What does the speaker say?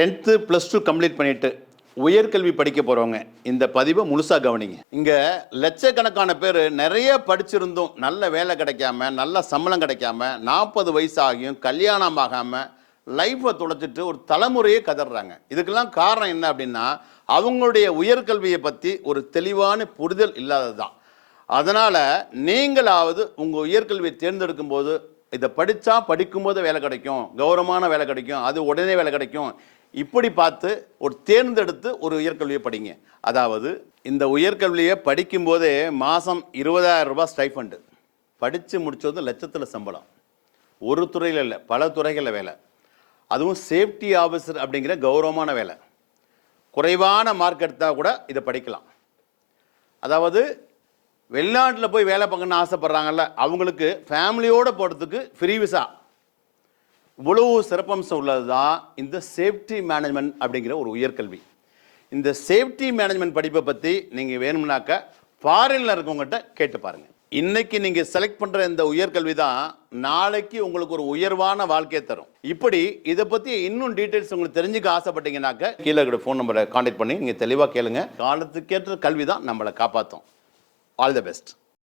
10th +2 complete பண்ணிட்டு உயர்கல்வி படிக்க போகிறவங்க இந்த பதிவை முழுசாக கவனிங்க. இங்கே லட்சக்கணக்கான பேர் நிறைய படிச்சிருந்தும் நல்ல வேலை கிடைக்காம, நல்ல சம்பளம் கிடைக்காம, 40 வயசு ஆகியும் கல்யாணம் ஆகாமல் லைஃப்பை தொலைச்சிட்டு ஒரு தலைமுறையே கதறாங்க. இதுக்கெல்லாம் காரணம் என்ன அப்படின்னா, அவங்களுடைய உயர்கல்வியை பற்றி ஒரு தெளிவான புரிதல் இல்லாதது தான். அதனால் நீங்களாவது உங்கள் உயர்கல்வியை தேர்ந்தெடுக்கும் போது இதை படித்தா படிக்கும்போது வேலை கிடைக்கும், கௌரவமான வேலை கிடைக்கும், அது உடனே வேலை கிடைக்கும், இப்படி பார்த்து ஒரு தேர்ந்தெடுத்து ஒரு உயர்கல்வியை படிங்க. அதாவது இந்த உயர்கல்வியை படிக்கும்போதே மாதம் 20,000 ரூபாய் ஸ்டைஃபண்டு, படித்து முடித்தது லட்சத்தில் சம்பளம், ஒரு துறையில் இல்லை பல துறைகளில் வேலை, அதுவும் சேஃப்டி ஆஃபீஸர் அப்படிங்கிற கௌரவமான வேலை. குறைவான மார்க் எடுத்தால் கூட இதை படிக்கலாம். அதாவது வெளிநாட்டில் போய் வேலை பார்க்கணுன்னு ஆசைப்பட்றாங்கல்ல, அவங்களுக்கு ஃபேமிலியோடு போகிறதுக்கு ஃப்ரீ விசா. இவ்வளவு சிறப்பம்சம் உள்ளது தான் இந்த சேஃப்டி மேனேஜ்மெண்ட் அப்படிங்கிற ஒரு உயர்கல்வி. இந்த சேஃப்டி மேனேஜ்மெண்ட் படிப்பை பற்றி நீங்கள் வேணும்னாக்க ஃபாரினில் இருக்கவங்ககிட்ட கேட்டு பாருங்கள். இன்றைக்கி நீங்கள் செலக்ட் பண்ணுற இந்த உயர்கல்வி தான் நாளைக்கு உங்களுக்கு ஒரு உயர்வான வாழ்க்கையை தரும். இப்படி இதை பற்றி இன்னும் டீட்டெயில்ஸ் உங்களுக்கு தெரிஞ்சுக்க ஆசைப்பட்டீங்கன்னாக்க கீழே இருக்கிற ஃபோன் நம்பரை கான்டாக்ட் பண்ணி நீங்கள் தெளிவாக கேளுங்க. காலத்துக்கேற்ற கல்வி தான் நம்மளை காப்பாற்றும். All the best.